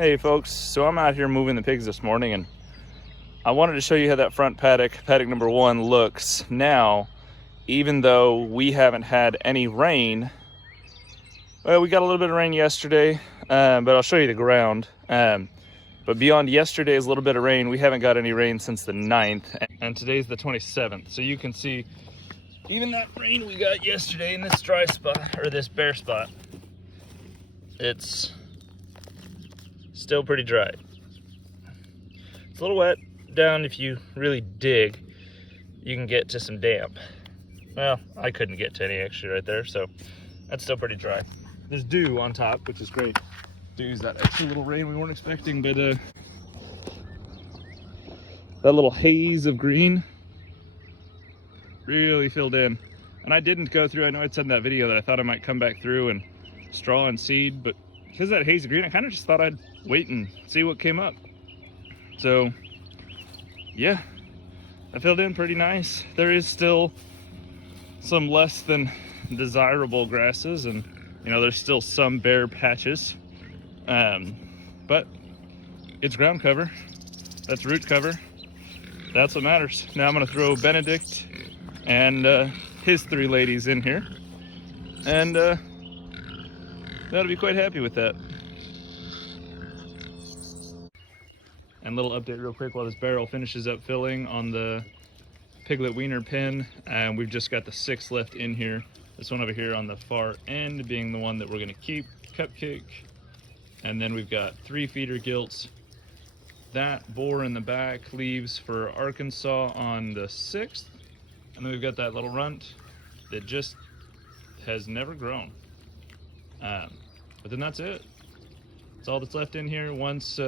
Hey folks, so I'm out here moving the pigs this morning, and I wanted to show you how that front paddock number 1 looks now, even though we haven't had any rain. Well, we got a little bit of rain yesterday, but I'll show you the ground. But beyond yesterday's little bit of rain, we haven't got any rain since the 9th, and today's the 27th. So you can see even that rain we got yesterday in this dry spot, or this bare spot, it's still pretty dry. It's a little wet down. If you really dig, you can get to some damp. Well, I couldn't get to any actually right there, so that's still pretty dry. There's dew on top, which is great. Dew's that extra little rain we weren't expecting, but that little haze of green really filled in. And I didn't go through, I know I said in that video that I thought I might come back through and straw and seed, but because of that haze of green, I kind of just thought I'd wait and see what came up. So yeah, I filled in pretty nice. There is still some less than desirable grasses, and you know, there's still some bare patches, but it's ground cover. That's root cover. That's what matters. Now I'm gonna throw Benedict and his 3 ladies in here, and that'll be quite happy with that. And little update real quick while this barrel finishes up filling on the piglet weaner pen, and we've just got the 6 left in here. This one over here on the far end being the one that we're going to keep, Cupcake. And then we've got 3 feeder gilts. That boar in the back leaves for Arkansas on the 6th. And then we've got that little runt that just has never grown. But then that's it. That's all that's left in here. Once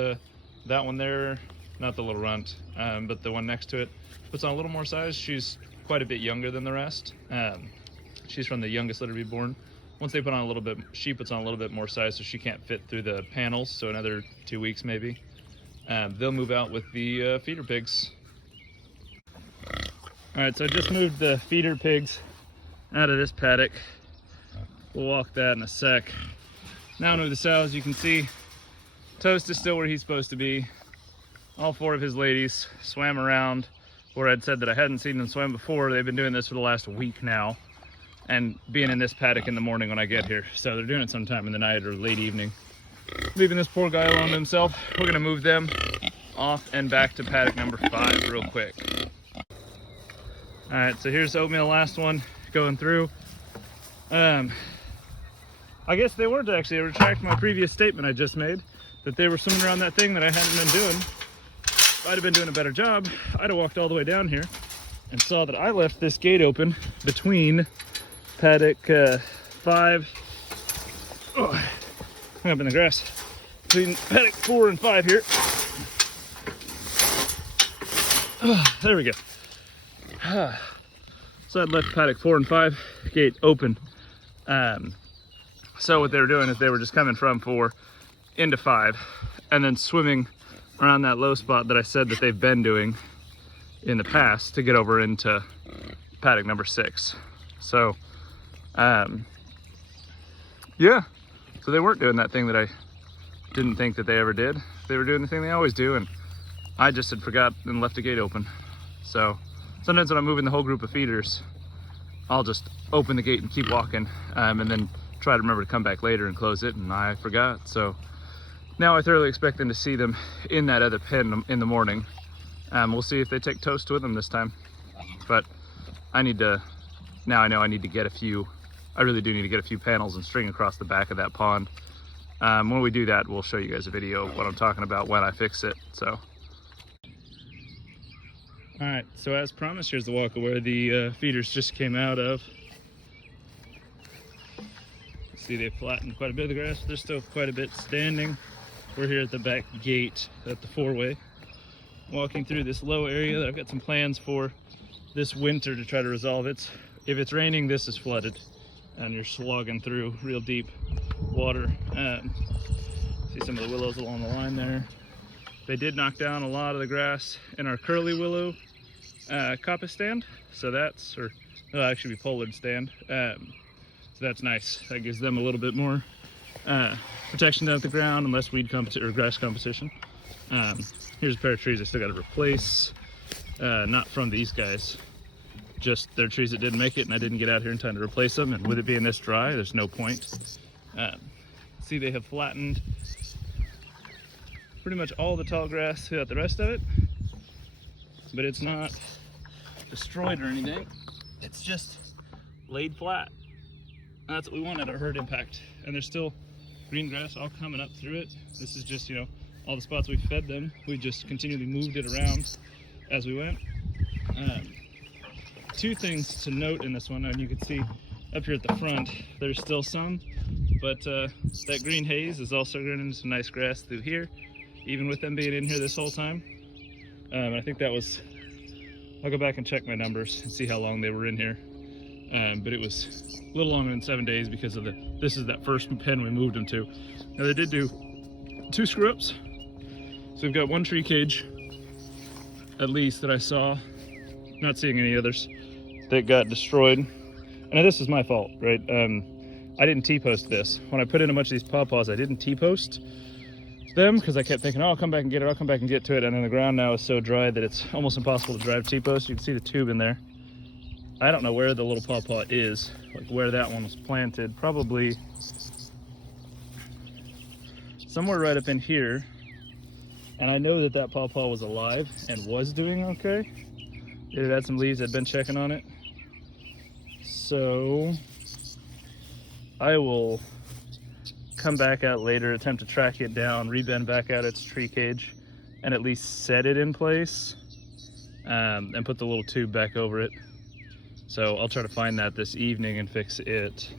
that one there, not the little runt, but the one next to it, puts on a little more size. She's quite a bit younger than the rest. She's from the youngest litter to be born. Once they put on a little bit, she puts on a little bit more size, so she can't fit through the panels, so another 2 weeks maybe. They'll move out with the feeder pigs. All right, so I just moved the feeder pigs out of this paddock. We'll walk that in a sec. Now move the sows. You can see Toast is still where he's supposed to be. All 4 of his ladies swam around where I'd said that I hadn't seen them swim before. They've been doing this for the last week now, and being in this paddock in the morning when I get here. So they're doing it sometime in the night or late evening. Leaving this poor guy alone to himself. We're gonna move them off and back to paddock number 5 real quick. All right, so here's Oatmeal, last one going through. I guess they weren't actually. I retract my previous statement I just made that they were swimming around that thing that I hadn't been doing. If I'd have been doing a better job, I'd have walked all the way down here and saw that I left this gate open between paddock 5, hung up in the grass, between paddock 4 and 5 here. There we go. So I'd left paddock 4 and 5 gate open. So what they were doing is they were just coming from 4 into 5 and then swimming around that low spot that I said that they've been doing in the past to get over into paddock number 6. So yeah, so they weren't doing that thing that I didn't think that they ever did. They were doing the thing they always do, and I just had forgot and left the gate open. So sometimes when I'm moving the whole group of feeders, I'll just open the gate and keep walking, and then try to remember to come back later and close it, and I forgot. So now I thoroughly expect them to see them in that other pen in the morning. We'll see if they take Toast with them this time. But I need to, now I know I need to get a few, I really do need to get a few panels and string across the back of that pond. When we do that, we'll show you guys a video of what I'm talking about when I fix it. So. All right, so as promised, here's the walk where the feeders just came out of. See, they flattened quite a bit of the grass, but there's still quite a bit standing. We're here at the back gate at the 4-way, walking through this low area that I've got some plans for this winter to try to resolve. If it's raining, this is flooded, and you're slogging through real deep water. See some of the willows along the line there. They did knock down a lot of the grass in our curly willow coppice stand, so that's, or it'll actually be pollard stand. So that's nice. That gives them a little bit more protection down at the ground and less weed competition or grass competition. Here's a pair of trees I still got to replace. Not from these guys, just they're trees that didn't make it, and I didn't get out here in time to replace them. And with it being this dry, there's no point. See, they have flattened pretty much all the tall grass throughout the rest of it, but it's not destroyed or anything. It's just laid flat. That's what we want at our herd impact. And there's still green grass all coming up through it. This is just, you know, all the spots we fed them. We just continually moved it around as we went. Two things to note in this one, and you can see up here at the front, there's still some, but that green haze is also growing into some nice grass through here, even with them being in here this whole time. I think that was, I'll go back and check my numbers and see how long they were in here. But it was a little longer than 7 days because of this is that first pen we moved them to. Now they did do 2 screw-ups. So we've got 1 tree cage, at least, that I saw. Not seeing any others that got destroyed. And this is my fault, right? I didn't T-post this. When I put in a bunch of these pawpaws, I didn't T-post them because I kept thinking, oh, I'll come back and get it, I'll come back and get to it. And then the ground now is so dry that it's almost impossible to drive T-post. You can see the tube in there. I don't know where the little pawpaw is, like where that one was planted. Probably somewhere right up in here. And I know that that pawpaw was alive and was doing okay. It had some leaves, I'd been checking on it. So I will come back out later, attempt to track it down, rebend back out its tree cage, and at least set it in place, and put the little tube back over it. So I'll try to find that this evening and fix it.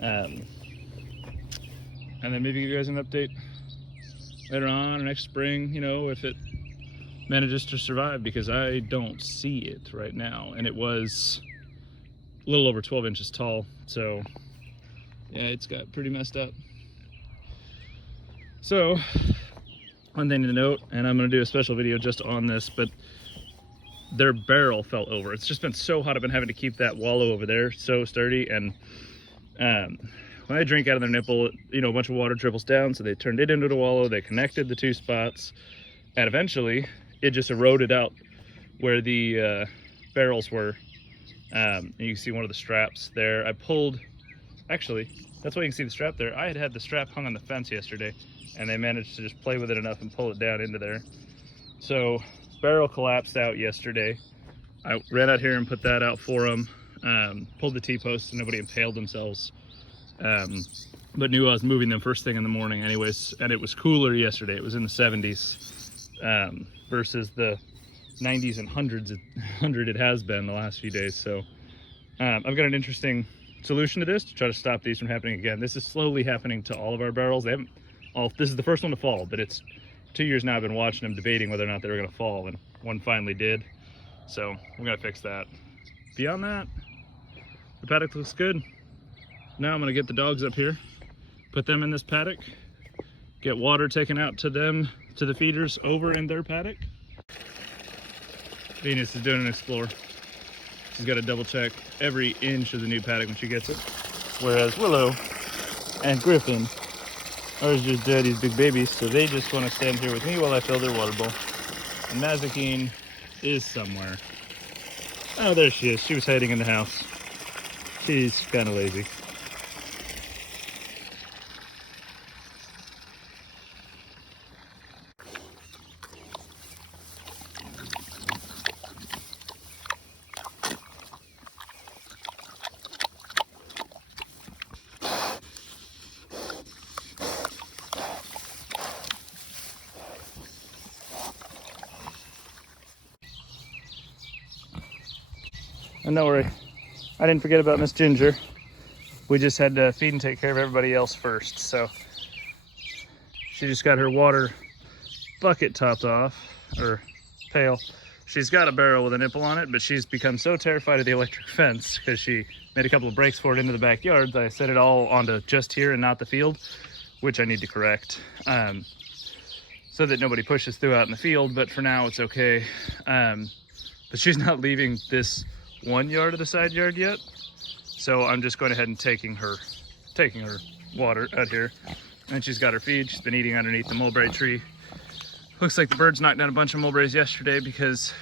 And then maybe give you guys an update later on or next spring, you know, if it manages to survive, because I don't see it right now. And it was a little over 12 inches tall. So yeah, it's got pretty messed up. So one thing to note, and I'm gonna do a special video just on this, but their barrel fell over. It's just been so hot. I've been having to keep that wallow over there so sturdy. And when I drink out of their nipple, you know, a bunch of water dribbles down. So they turned it into the wallow. They connected the 2 spots, and eventually it just eroded out where the barrels were. And you can see one of the straps there. I pulled, actually, that's why you can see the strap there. I had the strap hung on the fence yesterday, and they managed to just play with it enough and pull it down into there. So barrel collapsed out yesterday. I ran out here and put that out for them. Pulled the T-post so nobody impaled themselves. But knew I was moving them first thing in the morning anyways. And it was cooler yesterday. It was in the 70s versus the 90s and 100 it has been the last few days. So I've got an interesting solution to this to try to stop these from happening again. This is slowly happening to all of our barrels. They haven't all, this is the first one to fall, but it's 2 years now I've been watching them debating whether or not they were going to fall, and one finally did. So we're going to fix that. Beyond that, the paddock looks good. Now I'm going to get the dogs up here, put them in this paddock, get water taken out to them, to the feeders over in their paddock. Venus is doing an explore. She's got to double check every inch of the new paddock when she gets it. Whereas Willow and Griffin are just daddy's big babies, so they just want to stand here with me while I fill their water bowl. And Mazikeen is somewhere. Oh, there she is. She was hiding in the house. She's kind of lazy. And don't worry, I didn't forget about Miss Ginger. We just had to feed and take care of everybody else first. So she just got her water bucket topped off, or pail. She's got a barrel with a nipple on it, but she's become so terrified of the electric fence because she made a couple of breaks for it into the backyard that I set it all onto just here and not the field, which I need to correct, so that nobody pushes through out in the field. But for now, it's okay. But she's not leaving this 1 yard of the side yard yet, so I'm just going ahead and taking her water out here. And she's got her feed. She's been eating underneath the mulberry tree. Looks like the birds knocked down a bunch of mulberries yesterday, because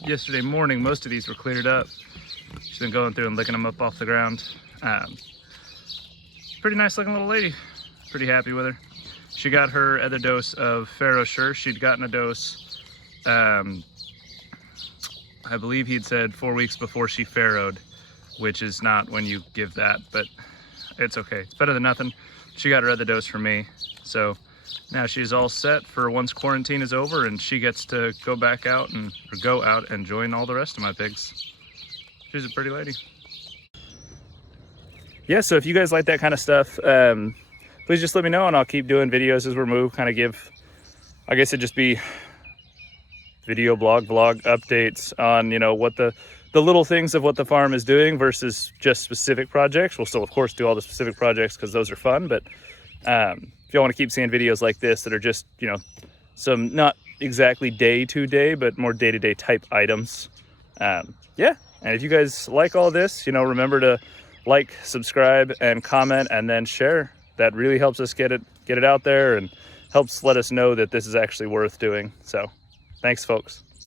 yesterday morning most of these were cleared up. She's been going through and licking them up off the ground. Pretty nice looking little lady. Pretty happy with her. She got her other dose of Philbrook. She'd gotten a dose, I believe he'd said 4 weeks before she farrowed, which is not when you give that, but it's okay. It's better than nothing. She got her other dose from me. So now she's all set for once quarantine is over, and she gets to go back out and go out and join all the rest of my pigs. She's a pretty lady. Yeah, so if you guys like that kind of stuff, please just let me know, and I'll keep doing videos as we move. Kind of give, I guess it'd just be video vlog updates on, you know, what the little things of what the farm is doing versus just specific projects. We'll still, of course, do all the specific projects because those are fun, but if y'all want to keep seeing videos like this that are just, you know, some not exactly day to day, but more day to day type items. Yeah, and if you guys like all this, you know, remember to like, subscribe, and comment, and then share. That really helps us get it out there and helps let us know that this is actually worth doing. So thanks, folks.